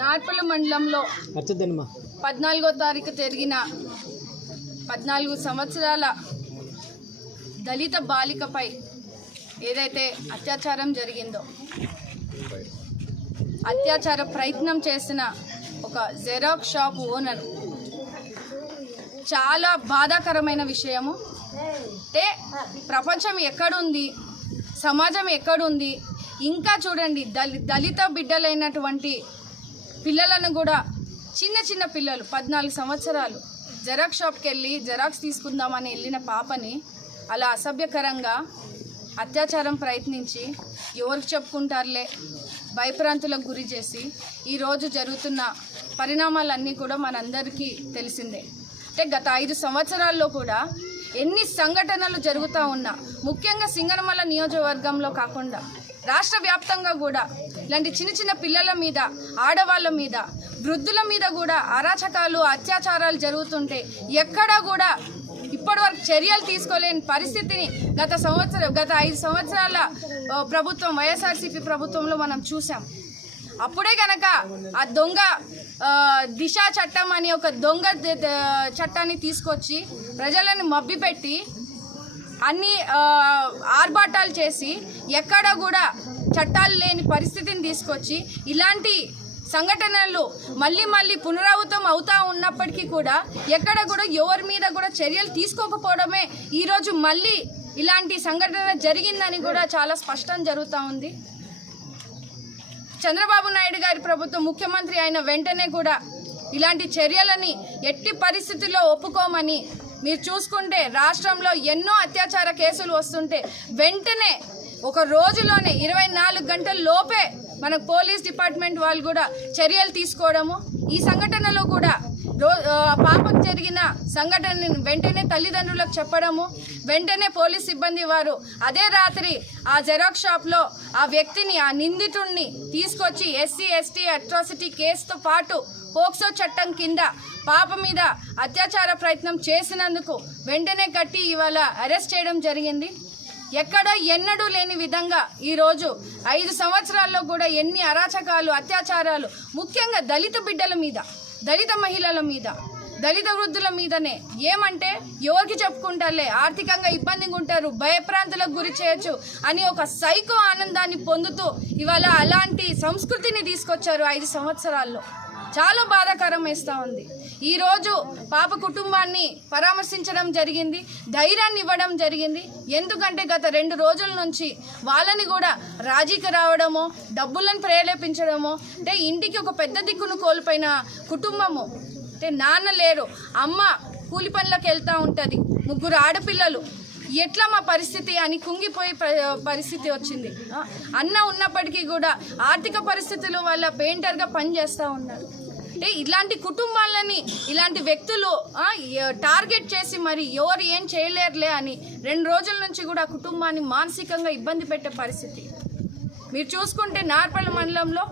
నార్పల మండలంలో పద్నాలుగో తారీఖు జరిగిన పద్నాలుగు సంవత్సరాల దళిత బాలికపై ఏదైతే అత్యాచారం జరిగిందో అత్యాచార ప్రయత్నం చేసిన ఒక జెరాక్స్ షాప్ ఓనర్ చాలా బాధాకరమైన విషయము. అంటే ప్రపంచం ఎక్కడుంది? సమాజం ఎక్కడుంది? ఇంకా చూడండి దళి దళిత బిడ్డలైనటువంటి పిల్లలను కూడా చిన్న చిన్న పిల్లలు పద్నాలుగు సంవత్సరాలు జెరాక్స్ షాప్కి వెళ్ళి జెరాక్స్ తీసుకుందామని వెళ్ళిన పాపని అలా అసభ్యకరంగా అత్యాచారం ప్రయత్నించి ఎవరికి చెప్పుకుంటారులే భయప్రాంతులకు గురి చేసి ఈరోజు జరుగుతున్న పరిణామాలన్నీ కూడా మనందరికీ తెలిసిందే. అంటే గత ఐదు సంవత్సరాల్లో కూడా ఎన్ని సంఘటనలు జరుగుతూ ఉన్నా ముఖ్యంగా సింగనమల నియోజకవర్గంలో కాకుండా రాష్ట్ర వ్యాప్తంగా కూడా ఇలాంటి చిన్న చిన్న పిల్లల మీద ఆడవాళ్ళ మీద వృద్ధుల మీద కూడా అరాచకాలు అత్యాచారాలు జరుగుతుంటే ఎక్కడా కూడా ఇప్పటివరకు చర్యలు తీసుకోలేని పరిస్థితిని గత సంవత్సరం గత ఐదు సంవత్సరాల ప్రభుత్వం వైఎస్ఆర్సీపీ ప్రభుత్వంలో మనం చూసాం అప్పుడే కనుక ఆ దొంగ దిశ చట్టం అని ఒక దొంగ చట్టాన్ని తీసుకొచ్చి ప్రజలను మబ్బిపెట్టి అన్ని ఆర్భాటాలు చేసి ఎక్కడ కూడా చట్టాలు లేని పరిస్థితిని తీసుకొచ్చి ఇలాంటి సంఘటనలు మళ్ళీ మళ్ళీ పునరావృతం అవుతా ఉన్నప్పటికీ కూడా ఎక్కడ కూడా ఎవరి మీద కూడా చర్యలు తీసుకోకపోవడమే ఈరోజు మళ్ళీ ఇలాంటి సంఘటన జరిగిందని కూడా చాలా స్పష్టం జరుగుతూ ఉంది. చంద్రబాబు నాయుడు గారి ప్రభుత్వం ముఖ్యమంత్రి అయిన వెంటనే కూడా ఇలాంటి చర్యలని ఎట్టి పరిస్థితుల్లో ఒప్పుకోమని మీరు చూసుకుంటే రాష్ట్రంలో ఎన్నో అత్యాచార కేసులు వస్తుంటే వెంటనే ఒక రోజులోనే ఇరవై నాలుగు గంటల లోపే మన పోలీస్ డిపార్ట్మెంట్ వాళ్ళు కూడా చర్యలు తీసుకోవడము ఈ సంఘటనలో కూడా రో పాపకు జరిగిన సంఘటనని వెంటనే తల్లిదండ్రులకు చెప్పడము వెంటనే పోలీస్ సిబ్బంది వారు అదే రాత్రి ఆ జెరాక్స్ షాప్లో ఆ వ్యక్తిని ఆ నిందితుడిని తీసుకొచ్చి ఎస్సీ ఎస్టీ అట్రాసిటీ కేసుతో పాటు పోక్సో చట్టం కింద పాప మీద అత్యాచార ప్రయత్నం చేసినందుకు వెంటనే కట్టి ఇవాళ అరెస్ట్ చేయడం జరిగింది. ఎక్కడో ఎన్నడూ లేని విధంగా ఈరోజు ఐదు సంవత్సరాల్లో కూడా ఎన్ని అరాచకాలు అత్యాచారాలు ముఖ్యంగా దళిత బిడ్డల మీద దళిత మహిళల మీద దళిత వృద్ధుల మీదనే ఏమంటే ఎవరికి చెప్పుకుంటారులే ఆర్థికంగా ఇబ్బందిగా ఉంటారు భయప్రాంతులకు గురి చేయొచ్చు అని ఒక సైకో ఆనందాన్ని పొందుతూ ఇవాళ అలాంటి సంస్కృతిని తీసుకొచ్చారు ఐదు సంవత్సరాల్లో. చాలా బాధాకరం వేస్తూ ఉంది. ఈరోజు పాప కుటుంబాన్ని పరామర్శించడం జరిగింది ధైర్యాన్ని ఇవ్వడం జరిగింది. ఎందుకంటే గత రెండు రోజుల నుంచి వాళ్ళని కూడా రాజీకి రావడమో డబ్బులను ప్రేరేపించడమో అంటే ఇంటికి ఒక పెద్ద దిక్కును కోల్పోయిన కుటుంబము. అంటే నాన్న లేరు అమ్మ కూలి పనులకు వెళ్తూ ఉంటుంది ముగ్గురు ఆడపిల్లలు. ఎట్లా మా పరిస్థితి అని కుంగిపోయే పరిస్థితి వచ్చింది. అన్న ఉన్నప్పటికీ కూడా ఆర్థిక పరిస్థితుల వల్ల పెయింటర్గా పనిచేస్తూ ఉన్నారు. అంటే ఇలాంటి కుటుంబాలని ఇలాంటి వ్యక్తులు టార్గెట్ చేసి మరి ఎవరు ఏం చేయలేరులే అని రెండు రోజుల నుంచి కూడా ఆ కుటుంబాన్ని మానసికంగా ఇబ్బంది పెట్టే పరిస్థితి. మీరు చూసుకుంటే నార్పల్ మండలంలో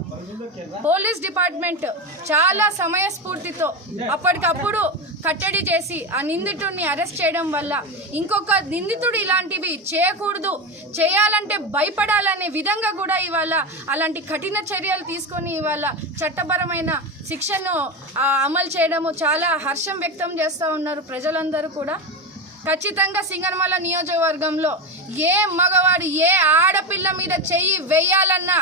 పోలీస్ డిపార్ట్మెంట్ చాలా సమయస్ఫూర్తితో అప్పటికప్పుడు కట్టడి చేసి ఆ నిందితుడిని అరెస్ట్ చేయడం వల్ల ఇంకొక నిందితుడు ఇలాంటివి చేయకూడదు చేయాలంటే భయపడాలనే విధంగా కూడా ఇవాళ అలాంటి కఠిన చర్యలు తీసుకొని ఇవాళ చట్టపరమైన శిక్షను అమలు చేయడము చాలా హర్షం వ్యక్తం చేస్తూ ఉన్నారు ప్రజలందరూ కూడా. ఖచ్చితంగా సింగనమల నియోజకవర్గంలో ఏ మగవాడు ఏ ఆడపిల్ల మీద చెయ్యి వేయాలన్న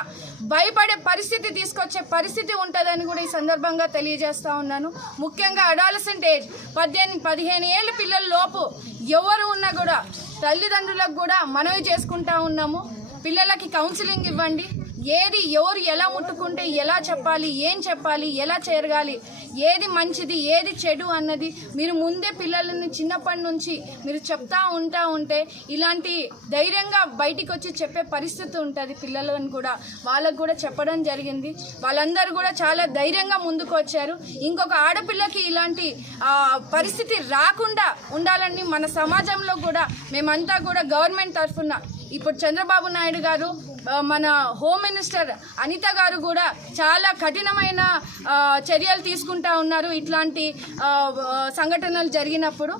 భయపడే పరిస్థితి తీసుకొచ్చే పరిస్థితి ఉంటుందని కూడా ఈ సందర్భంగా తెలియజేస్తూ ఉన్నాను. ముఖ్యంగా అడాలసెంట్ ఏజ్ పద్దెనిమిది పదిహేను ఏళ్ళ పిల్లల లోపు ఎవరు ఉన్నా కూడా తల్లిదండ్రులకు కూడా మనవి చేసుకుంటా ఉన్నాము. పిల్లలకి కౌన్సిలింగ్ ఇవ్వండి. ఏది ఎవరు ఎలా ముట్టుకుంటే ఎలా చెప్పాలి ఏం చెప్పాలి ఎలా చేరగాలి ఏది మంచిది ఏది చెడు అన్నది మీరు ముందే పిల్లలని చిన్నప్పటి నుంచి మీరు చెప్తా ఉంటా ఉంటే ఇలాంటి ధైర్యంగా బయటికి వచ్చి చెప్పే పరిస్థితి ఉంటుంది పిల్లలను కూడా. వాళ్ళకు కూడా చెప్పడం జరిగింది. వాళ్ళందరూ కూడా చాలా ధైర్యంగా ముందుకు వచ్చారు. ఇంకొక ఆడపిల్లకి ఇలాంటి పరిస్థితి రాకుండా ఉండాలని మన సమాజంలో కూడా మేమంతా కూడా గవర్నమెంట్ తరఫున ఇప్పుడు చంద్రబాబు నాయుడు గారు మన హోమ్ మినిస్టర్ అనిత గారు కూడా చాలా కఠినమైన చర్యలు తీసుకుంటా ఉన్నారు ఇట్లాంటి సంఘటనలు జరిగినప్పుడు.